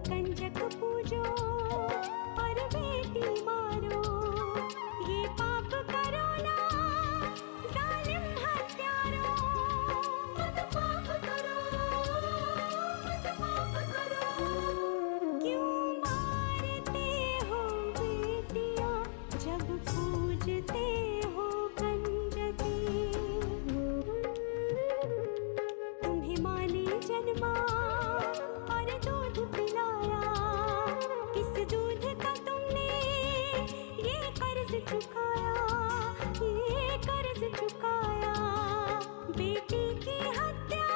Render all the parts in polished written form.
कंजक पूजो और बेटी मारो, ये पाप करो ना जालिम हत्यारों। मत पाप करो, मत पाप करो। क्यों मारते हो बेटियां जब पूजते हो कंजकी। तुम्हें माँ ने जन्मा और दूध पिलाया, इस दूध का तुमने ये कर्ज चुकाया, ये कर्ज चुकाया। बेटी की हत्या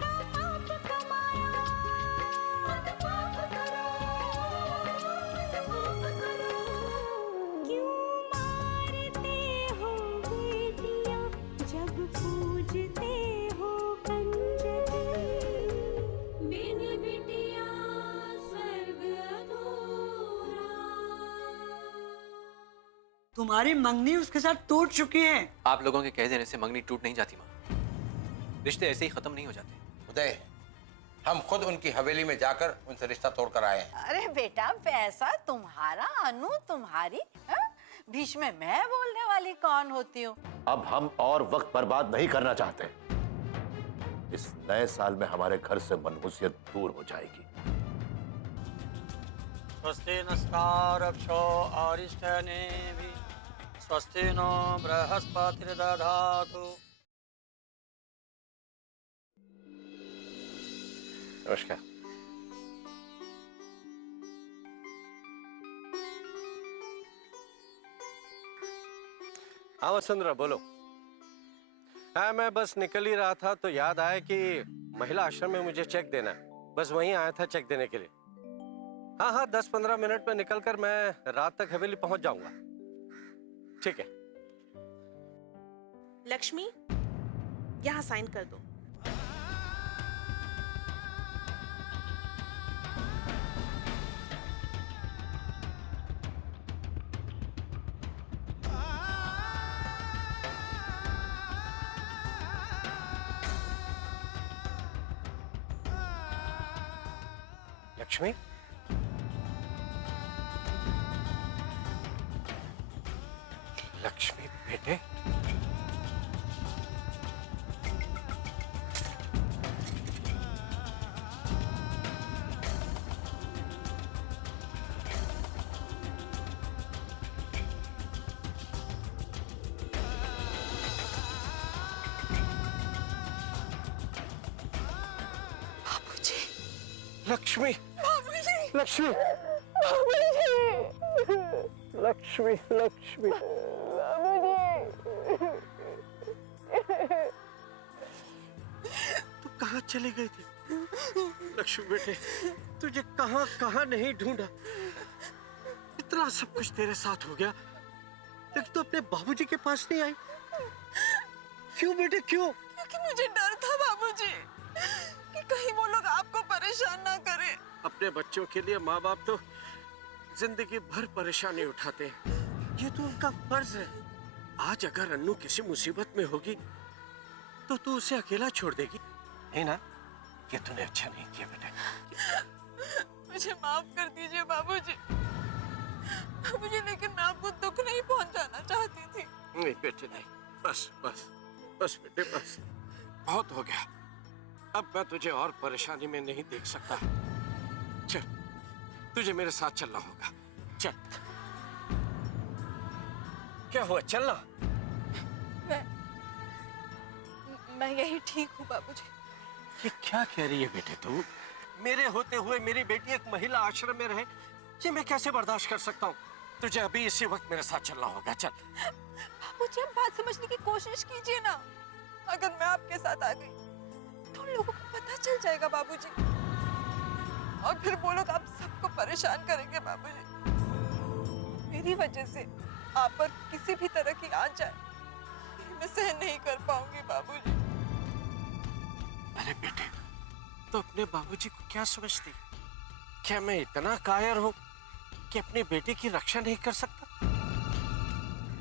का पाप कमाया। मत पाप करो, मत पाप करो। क्यों मारते हो बेटियां जब पूजते हो कंजकी। बिन बिटिया स्वर्ग अधूरा। तुम्हारी मंगनी उसके साथ टूट चुकी है। आप लोगों के कह देने से मंगनी टूट नहीं जाती माँ, रिश्ते ऐसे ही खत्म नहीं हो जाते। उदय, हम खुद उनकी हवेली में जाकर उनसे रिश्ता तोड़कर आए हैं। अरे बेटा, पैसा तुम्हारा, अनु तुम्हारी, हाँ? बीच में मैं बोलने वाली कौन होती हूँ। अब हम और वक्त बर्बाद नहीं करना चाहते। इस नए साल में हमारे घर से मनहूसियत दूर हो जाएगी। स्वस्ति नस्तारक्षो अरिष्टनेमि, स्वस्ति नो बृहस्पतिर्दधातु। नमस्कार। हाँ वसुंधरा, बोलो। हाँ, मैं बस निकल ही रहा था तो याद आया कि महिला आश्रम में मुझे चेक देना है। बस वहीं आया था चेक देने के लिए। हाँ हाँ, 10-15 मिनट में निकलकर मैं रात तक हवेली पहुंच जाऊंगा। ठीक है। लक्ष्मी, यहाँ साइन कर दो। लक्ष्मी, लक्ष्मी बेटे, लक्ष्मी, लक्ष्मी, लक्ष्मी, लक्ष्मी, तू कहाँ चली गई थी लक्ष्मी बेटे? तुझे कहाँ कहाँ नहीं ढूंढा। इतना सब कुछ तेरे साथ हो गया लेकिन तू अपने बाबूजी के पास नहीं आई। क्यों बेटे, क्यों? क्योंकि मुझे डर था बाबूजी कि कहीं वो लोग आपको परेशान ना करें। अपने बच्चों के लिए माँ बाप तो जिंदगी भर परेशानी उठाते हैं, ये तो उनका फर्ज है। आज अगर अन्नू किसी मुसीबत में होगी तो तू उसे अकेला छोड़ देगी, है ना? ये तूने अच्छा नहीं किया बेटे। मुझे माफ कर दीजिए बाबूजी। मुझे लेकिन मैं आपको दुख नहीं पहुंचाना चाहती थी। नहीं बेटे, नहीं। बस बस बस बेटे, बस बहुत हो गया। अब मैं तुझे और परेशानी में नहीं देख सकता। चल, तुझे मेरे साथ चलना होगा। चल। क्या हुआ, चलना? मैं यही ठीक हूँ बाबूजी। ये क्या कह रही है बेटे तू? मेरे होते हुए मेरी बेटी एक महिला आश्रम में रहे, ये मैं कैसे बर्दाश्त कर सकता हूँ? तुझे अभी इसी वक्त मेरे साथ चलना होगा। चल। बाबूजी, आप बात समझने की कोशिश कीजिए ना। अगर मैं आपके साथ आ गई तो लोगों को पता चल जाएगा बाबूजी, और फिर वो लोग आप सबको परेशान करेंगे बाबूजी। मेरी वजह से आप पर किसी भी तरह की आंच आए, मैं सहन नहीं कर पाऊंगी बाबूजी। अरे बेटे, तो अपने बाबूजी को क्या समझती? क्या मैं इतना कायर हूँ कि अपनी बेटी की रक्षा नहीं कर सकता?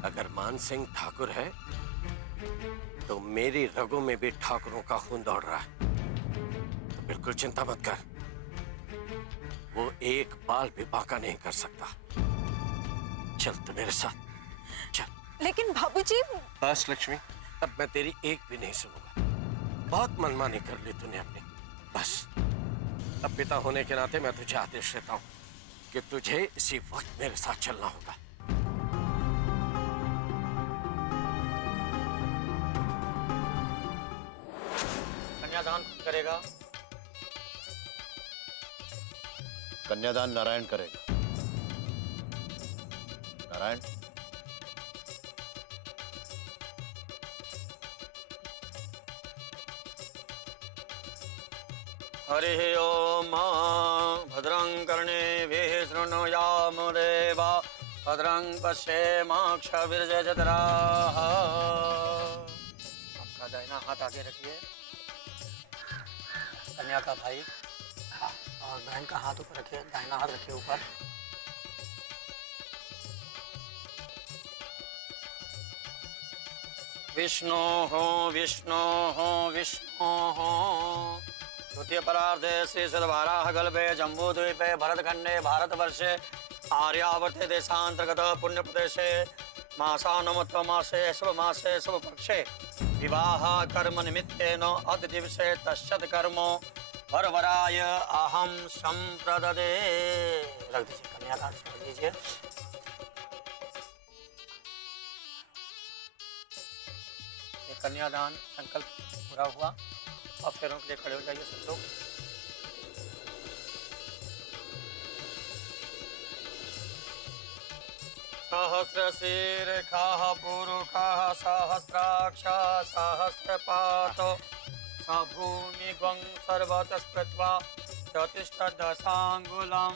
अगर मान सिंह ठाकुर है तो मेरी रगों में भी ठाकुरों का खून दौड़ रहा है। तो बिल्कुल चिंता मत कर, बाल भी बांका नहीं कर सकता। चल तू मेरे साथ चल। लेकिन बाबूजी। बस लक्ष्मी, अब मैं तेरी एक भी नहीं सुनूंगा। बहुत मनमानी कर ली तूने अपनी। बस अब पिता होने के नाते मैं तुझे आदेश देता हूँ कि तुझे इसी वक्त मेरे साथ चलना होगा। कन्यादान कौन करेगा? कन्यादान नारायण करेगा। नारायण। हरिः ओम भद्रं कर्णेभिः शृणुयाम देवा भद्रं पश्येमाक्षभिर्यजत्राः। आपका दाहिना हाथ आगे रखिए। कन्या का भाई और बहन का हाथ ऊपर रखिए, दाहिना हाथ रखिए ऊपर। विष्णु हो विष्णु हो विष्णु हो। द्वितीय परार्धे श्री सद्वाराह गल्भे जम्बूद्वीपे भरतखंडे भारतवर्षे आर्यावर्ते देशांतर्गत पुण्य प्रदेशे मासानुमत्तमासे शुभमासे शुभपक्षे विवाह कर्म निमित्तेन अद्य दिवसे तस्सत् कर्म वरवराय अहम संप्रददे। रख दीजिए, कन्यादान कर दीजिए। ये कन्यादान संकल्प पूरा हुआ। अब पैरों के लिए खड़े हो जाइए सब लोग। सहस्रशीर्षः पुरुषः सहस्राक्षः सहस्रपातो स भूमिगं सर्वतस्कृत्वा चतुष्टदशाङ्गुलं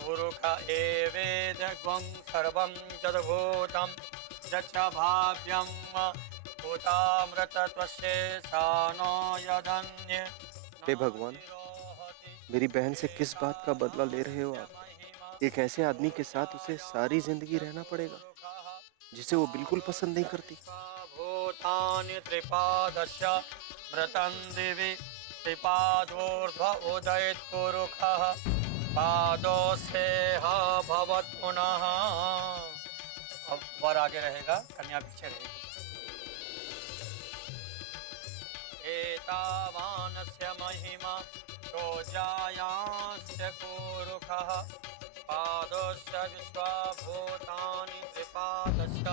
पुरुष एवेदगं सर्वं जदभूतं यच्च भाव्यं भूतामृतत्वशेषानो यदन्ये। हे भगवान, मेरी बहन से किस बात का बदला ले रहे हो आप? एक ऐसे आदमी के साथ उसे सारी जिंदगी रहना पड़ेगा जिसे वो बिल्कुल पसंद नहीं करती। भूतानि त्रिपादस्य व्रतं दिवि त्रिपादोर्ध्व उदयेत् पुरुषः पादोस्तेह भवत् पुनः। अब वर आगे रहेगा, कन्या पीछे रहेगी। एतावानस्य महिमा रोजायांस्य पुरुषः पादस्य विश्वभूतानि त्रिपादस्य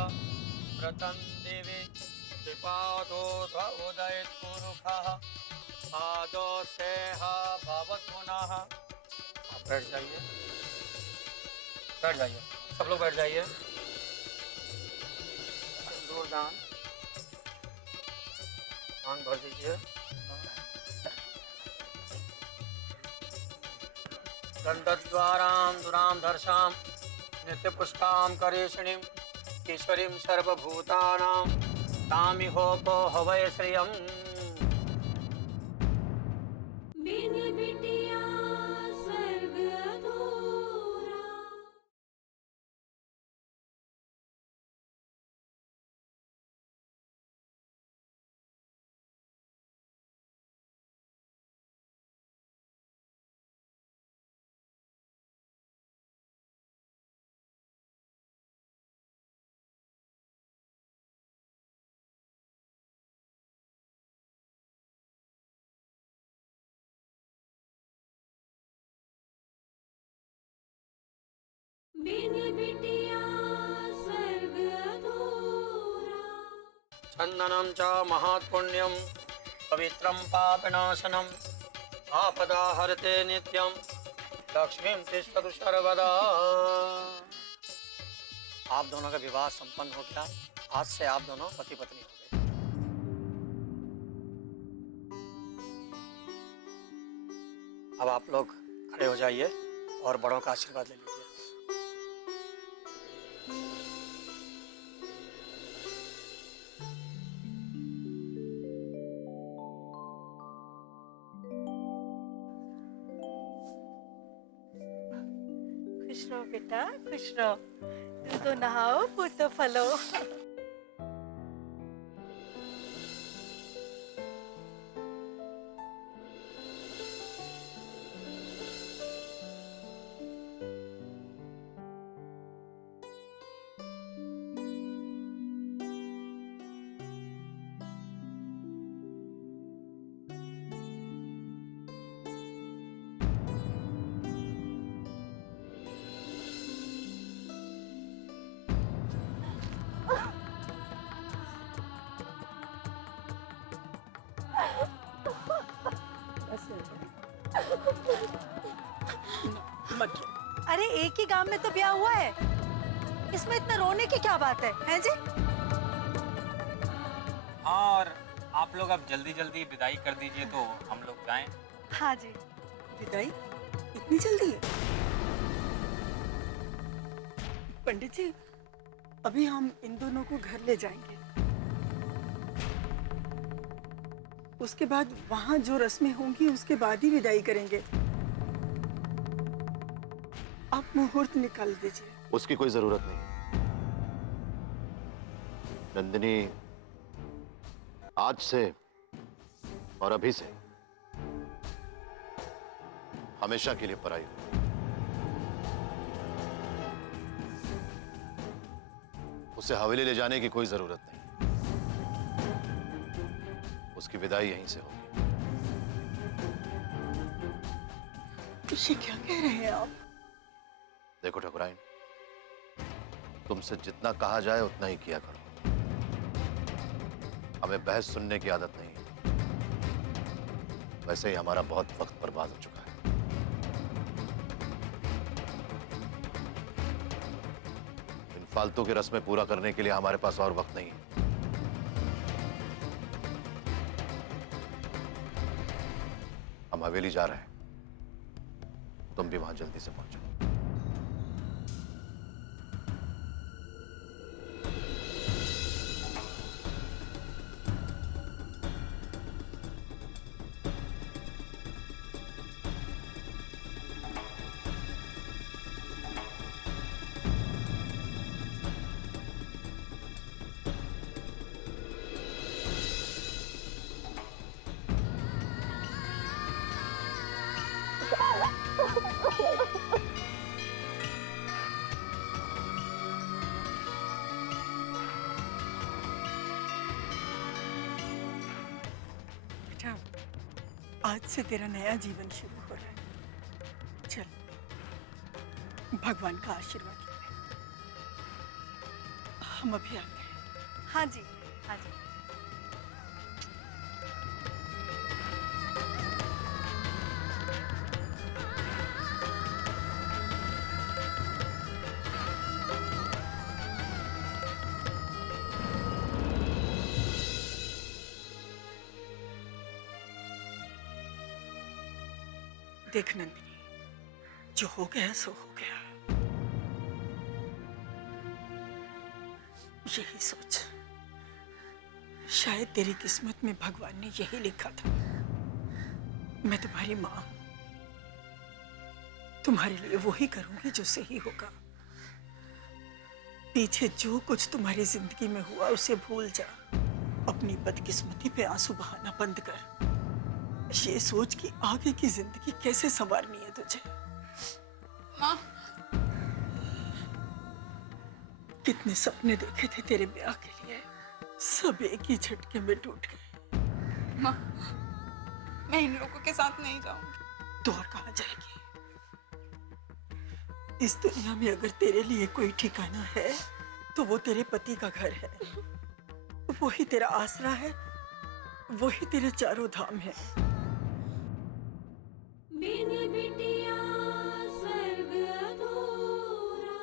व्रतं दिवि त्रिपादोर्ध्व उदयेत् पुरुषः पादोस्तेह भवत् पुनः। आप बैठ जाइए, बैठ जाइए, सब लोग बैठ जाइए। सिंदूर दान मांग भर दीजिए। दंडद्वारां दुरां दर्शां नित्यपुष्टां करेषिणीं ईश्वरीं सर्वभूतानां तामिहोपो हवै श्रियम्। बिन बिटिया स्वर्ग अधूरा। बिन बिटिया स्वर्ग अधूरा। चंदनं च महात्पुण्यं पवित्रं पापनाशनम् आपदा हरते नित्यं लक्ष्मीं तिष्ठतु सर्वदा। आप दोनों का विवाह संपन्न हो गया। आज से आप दोनों पति पत्नी हो गए। अब आप लोग खड़े हो जाइए और बड़ों का आशीर्वाद ले लीजिए। खुश रहो बेटा, खुश रहो। तू तो नहाओ, पुत तो फलो। मत। अरे एक ही गांव में तो ब्याह हुआ है, इसमें इतना रोने की क्या बात है जी? हाँ, और आप लोग अब जल्दी जल्दी विदाई कर दीजिए तो हम लोग जाएं। हाँ जी। विदाई इतनी जल्दी है? पंडित जी, अभी हम इन दोनों को घर ले जाएंगे, उसके बाद वहां जो रस्में होंगी उसके बाद ही विदाई करेंगे। आप मुहूर्त निकाल दीजिए। उसकी कोई जरूरत नहीं। नंदिनी, आज से और अभी से हमेशा के लिए पराई हो। उसे हवेली ले जाने की कोई जरूरत नहीं। उसकी विदाई यहीं से होगी। तुझे क्या कह रहे हैं आप? देखो ठकुराइन, तुमसे जितना कहा जाए उतना ही किया करो। हमें बहस सुनने की आदत नहीं है। वैसे ही हमारा बहुत वक्त बर्बाद हो चुका है। इन फालतू की रस्में पूरा करने के लिए हमारे पास और वक्त नहीं है। हम हवेली जा रहे हैं, तुम भी वहां जल्दी से पहुंचो। बेटा, आज से तेरा नया जीवन शुरू हो रहा है। चल, भगवान का आशीर्वाद ले। हम अभी आते हैं। हाँ जी, हाँ जी। देख नंदिनी, जो हो गया सो हो गया। यही सोच, शायद तेरी किस्मत में भगवान ने यही लिखा था। मैं तुम्हारी माँ, तुम्हारे लिए वही करूंगी जो सही होगा। पीछे जो कुछ तुम्हारी जिंदगी में हुआ उसे भूल जा। अपनी बदकिस्मती पे आंसू बहाना बंद कर। ये सोच कि आगे की जिंदगी कैसे संवारनी है तुझे। माँ, कितने सपने देखे थे तेरे ब्याह के लिए, सब एक ही झटके में टूट गए। माँ, मैं इन लोगों के साथ नहीं जाऊंगी। तो और कहाँ जाएगी? इस दुनिया में अगर तेरे लिए कोई ठिकाना है तो वो तेरे पति का घर है। वही तेरा आसरा है, वही तेरे चारों धाम है। बिन बिटिया स्वर्ग अधूरा।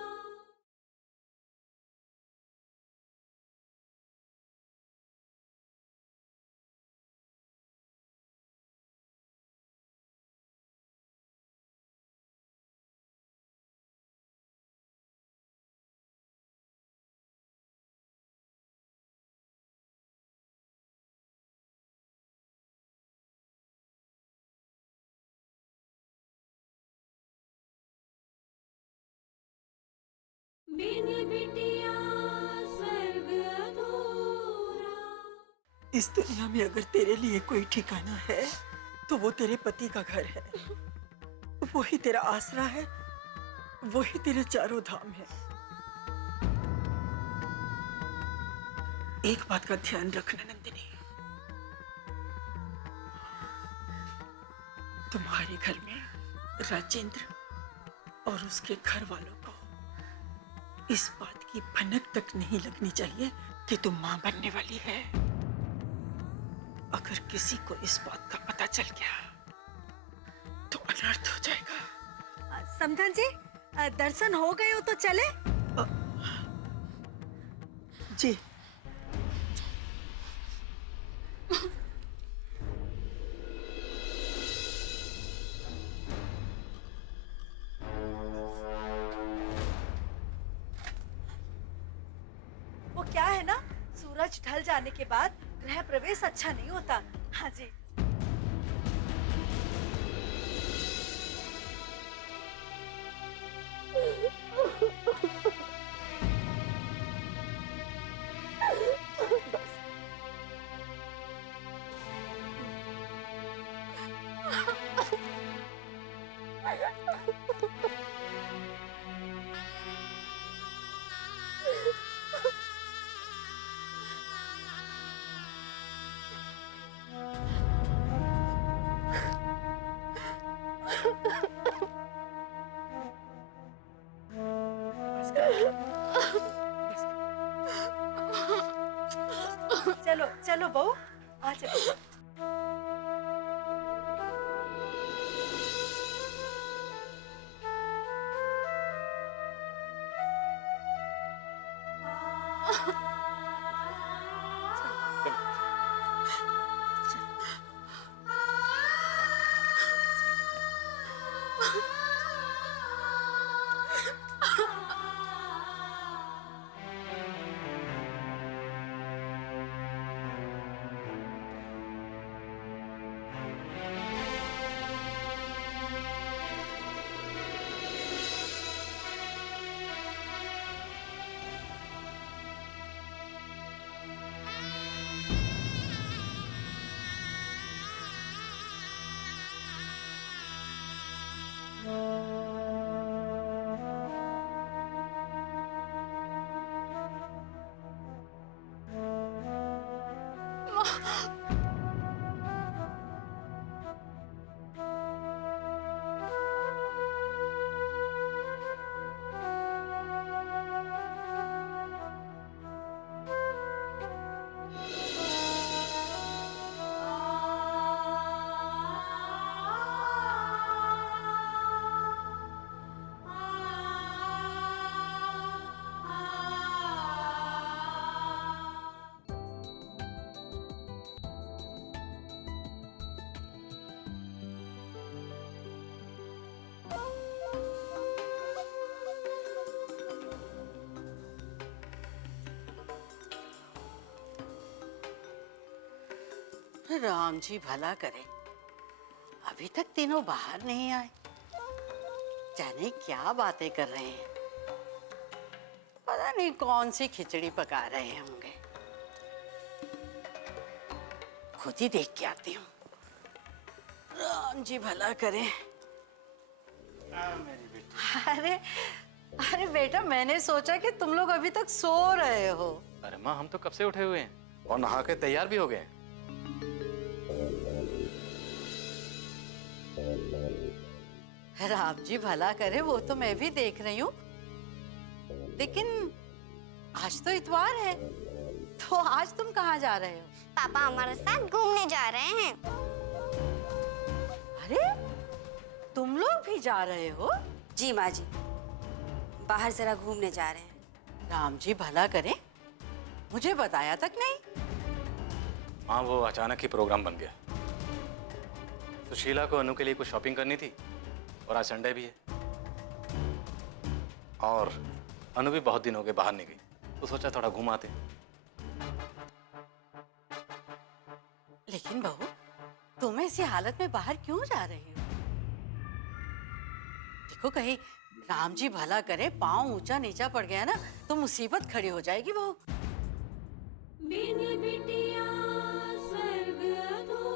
बिन बिटिया स्वर्ग अधूरा। इस दुनिया में अगर तेरे लिए कोई ठिकाना है तो वो तेरे पति का घर है। वही तेरा आसरा है, वही तेरे चारों धाम है। एक बात का ध्यान रखना नंदिनी, तुम्हारे घर में राजेंद्र और उसके घर वालों को इस बात की भनक तक नहीं लगनी चाहिए कि तुम मां बनने वाली है। अगर किसी को इस बात का पता चल गया तो अनर्थ हो जाएगा। समधन जी, दर्शन हो गए हो तो चले। जी। वो क्या है ना, सूरज ढल जाने के बाद गृह प्रवेश अच्छा नहीं होता। हाँ जी। चलो चलो बहू, आ चलो। राम जी भला करे, अभी तक तीनों बाहर नहीं आए। जाने क्या बातें कर रहे हैं। पता नहीं कौन सी खिचड़ी पका रहे होंगे। खुद ही देख के आती हूँ। राम जी भला करे। अरे अरे बेटा, मैंने सोचा कि तुम लोग अभी तक सो रहे हो। अरे माँ, हम तो कब से उठे हुए हैं और नहा के तैयार भी हो गए हैं। राम जी भला करे, वो तो मैं भी देख रही हूँ, लेकिन आज तो इतवार है, तो आज तुम कहाँ जा रहे हो? पापा हमारे साथ घूमने जा रहे हैं। अरे तुम लोग भी जा रहे हो? जी माँ जी, बाहर जरा घूमने जा रहे हैं। राम जी भला करे, मुझे बताया तक नहीं। हाँ, वो अचानक ही प्रोग्राम बन गया। सुशीला को अनु के लिए कुछ शॉपिंग करनी थी और आज संडे भी है, और अनु भी बहुत दिन हो गए बाहर नहीं गई, तो सोचा थोड़ा घूम आते। लेकिन बहू, तुम ऐसी हालत में बाहर क्यों जा रही हो? देखो, कहीं राम जी भला करे पाँव ऊंचा नीचा पड़ गया ना, तो मुसीबत खड़ी हो जाएगी बहू। बिन बिटिया स्वर्ग अधूरा।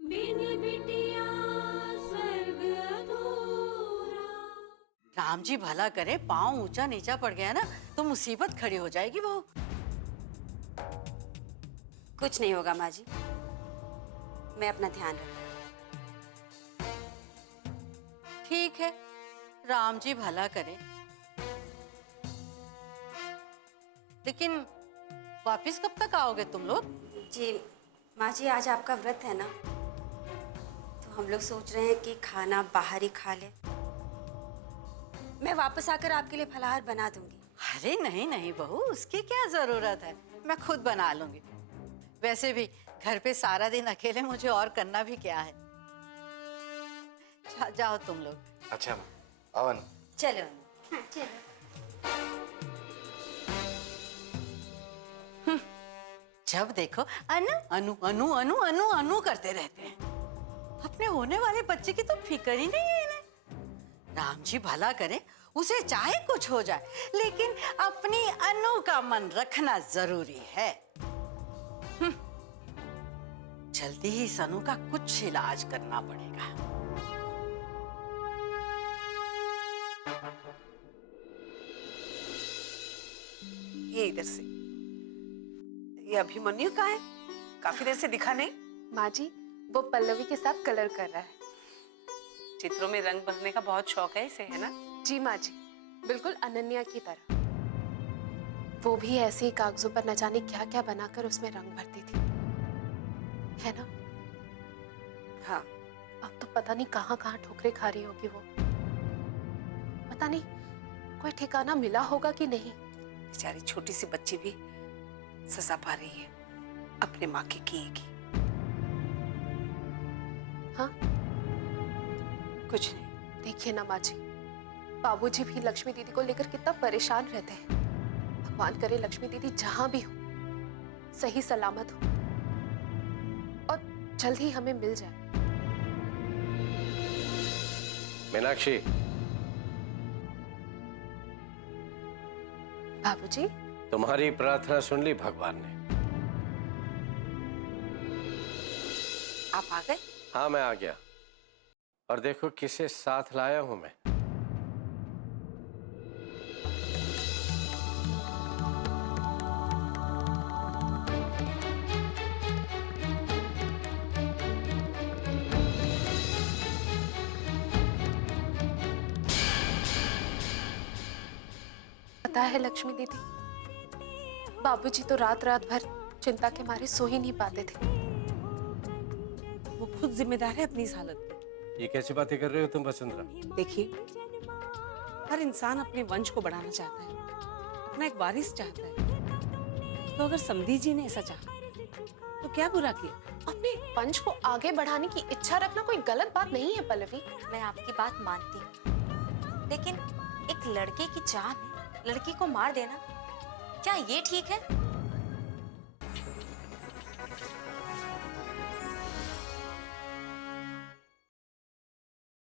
बिन बिटिया स्वर्ग अधूरा। राम जी भला करे, पाँव ऊंचा नीचा पड़ गया ना तो मुसीबत खड़ी हो जाएगी बहू। कुछ नहीं होगा माँ जी, मैं अपना ध्यान रखूंगी। ठीक है, राम जी भला करे। लेकिन वापिस कब तक आओगे तुम लोग? जी माँ जी, आज आपका व्रत है ना, तो हम लोग सोच रहे हैं कि खाना बाहर ही खा ले। मैं वापस आकर आपके लिए फलाहार बना दूंगी। अरे नहीं नहीं बहू, उसकी क्या जरूरत है, मैं खुद बना लूंगी। वैसे भी घर पे सारा दिन अकेले मुझे और करना भी क्या है। जाओ तुम लोग। अच्छा अवन, चलो। जब देखो अनु अनु अनु अनु अनु अनु करते रहते हैं। अपने होने वाले बच्चे की तो फिक्र ही नहीं है इन्हें। राम जी भला करे, उसे चाहे कुछ हो जाए लेकिन अपनी अनु का मन रखना जरूरी है। जल्दी ही इस अनु का कुछ इलाज करना पड़ेगा। ये इधर से। ये अभिमन्यु कहाँ है? काफी देर से दिखा नहीं। माँ जी, वो पल्लवी के साथ कलर कर रहा है। चित्रों में रंग भरने का बहुत शौक है इसे, है ना? जी माँ जी, बिल्कुल अनन्या की तरह। वो भी ऐसे ही कागजों पर न जाने क्या क्या बनाकर उसमें रंग भरती थी, है ना? हाँ। अब तो पता नहीं कहाँ कहाँ ठोकरे खा रही होगी वो। पता नहीं कोई ठिकाना मिला होगा कि नहीं। बेचारी छोटी सी बच्ची भी सजा पा रही है अपने माँ के किए की। हाँ, कुछ नहीं। देखिए ना माँ जी, बाबूजी भी लक्ष्मी दीदी को लेकर कितना परेशान रहते हैं। भगवान करे लक्ष्मी दीदी जहां भी हो सही सलामत हो और जल्द ही हमें मिल जाए। मीनाक्षी। बाबूजी, तुम्हारी प्रार्थना सुन ली भगवान ने। आप आ गए? हाँ, मैं आ गया। और देखो किसे साथ लाया हूं मैं। पता है लक्ष्मी दीदी, बाबूजी तो रात रात भर चिंता के मारे सो ही नहीं पाते थे। वो खुद जिम्मेदार है अपनी इस हालत में। ये कैसी बातें कर रहे हो तुम वसुंधरा? देखिए, हर इंसान अपने वंश को बढ़ाना चाहता है, अपना एक वारिस चाहता है। तो अगर समधी जी ने ऐसा चाहा तो क्या बुरा किया? अपने वंश को आगे बढ़ाने की इच्छा रखना कोई गलत बात नहीं है पल्लवी। मैं आपकी बात मानती हूँ, लेकिन एक लड़के की चाह में लड़की को मार देना, क्या ये ठीक है?